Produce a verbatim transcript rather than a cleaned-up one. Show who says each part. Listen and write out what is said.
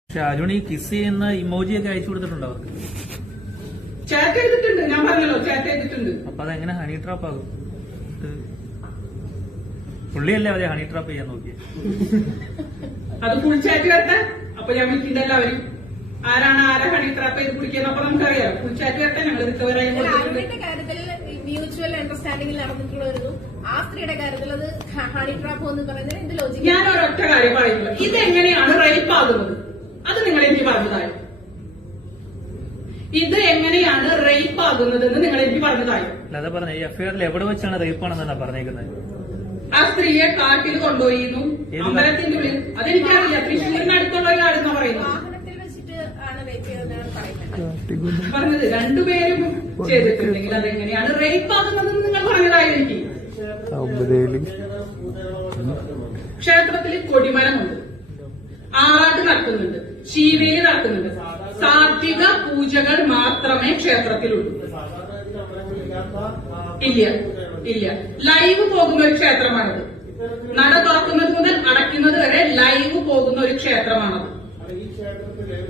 Speaker 1: ഷാജോണി kiss ചെയ്യുന്ന ഇമോജിയൊക്കെ അയച്ചു കൊടുത്തിട്ടുണ്ടോ അവർക്ക്?
Speaker 2: ചാറ്റ് ചെയ്തിട്ടുണ്ട്, ഞാൻ പറഞ്ഞല്ലോ ചാറ്റ് ചെയ്തിട്ടുണ്ട്.
Speaker 1: അപ്പൊ അതെങ്ങനെ ഹണി ട്രാപ്പ് ആകും? പുള്ളിയല്ലേ അവരെ ഹണി ട്രാപ്പ് ചെയ്യാൻ നോക്കിയത്?
Speaker 2: അത് ഫുൾ ചാറ്റ് വരട്ടെ, അപ്പൊ ഞാൻ വിളിക്കണ്ടല്ലോ അവര് ആരാണ് ആരാ ഹണി ട്രാപ്പ് ചെയ്ത് കുടിക്കുന്നത്. അപ്പൊ നമുക്കറിയാം. ഫുൾ ചാറ്റ് വരട്ടെ, ഞങ്ങൾ റിക്കവറായി
Speaker 3: കാര്യത്തിൽ മ്യൂച്വൽ അണ്ടർസ്റ്റാൻഡിംഗിൽ നടന്നിട്ടുള്ള ഒരു ആ സ്ത്രീയുടെ കാര്യത്തിൽ അത് ഹണി ട്രാപ്പ് എന്ന് പറയുന്നത് എന്ത് ലോജിക്ക്?
Speaker 2: ഞാൻ ഒരൊറ്റ കാര്യം പറയുന്നത്, ഇതെങ്ങനെയാണ് റേപ്പ് ആകുന്നത് അത് നിങ്ങൾ എനിക്ക് പറഞ്ഞതായോ? ഇത് എങ്ങനെയാണ് റേപ്പ് ആകുന്നതെന്ന് നിങ്ങൾ എനിക്ക് പറഞ്ഞതായോ?
Speaker 1: അല്ലാതെ പറഞ്ഞ ഈ എഫ്ഐആറിൽ എവിടെ വെച്ചാണ് റേപ്പ് ആണെന്നാ പറഞ്ഞേക്കുന്നത്?
Speaker 2: ആ സ്ത്രീയെ കാട്ടിൽ കൊണ്ടുപോയിരുന്നു, അമ്പലത്തിന്റെ ഉള്ളിൽ. അതെനിക്കറിയില്ല, തൃശ്ശൂരിനടുത്തുള്ള ഒരാളെന്ന് പറയുന്നത്.
Speaker 3: വാഹനത്തിൽ വെച്ചിട്ട് ആണ് റേപ്പ് ചെയ്തതെന്നാണ് പറയുന്നത്.
Speaker 2: പറഞ്ഞത് രണ്ടുപേരും ചെയ്തിട്ടുണ്ടെങ്കിൽ അതെങ്ങനെയാണ് റേപ്പ് ആകുന്നതെന്ന് നിങ്ങൾ പറഞ്ഞതായോ എനിക്ക്? ക്ഷേത്രത്തിൽ കൊടിമരമുണ്ട്, ആറാട്ട് നടത്തുന്നുണ്ട്, ശീവേലി നടത്തുന്നുണ്ട്. സാത്വിക പൂജകൾ മാത്രമേ ക്ഷേത്രത്തിലുള്ളൂ. ഇല്ല ഇല്ല ലൈവ് പോകുന്ന ഒരു ക്ഷേത്രമാണത്. നട തുറക്കുന്നത് മുതൽ അടയ്ക്കുന്നത് വരെ ലൈവ് പോകുന്ന ഒരു ക്ഷേത്രമാണത്.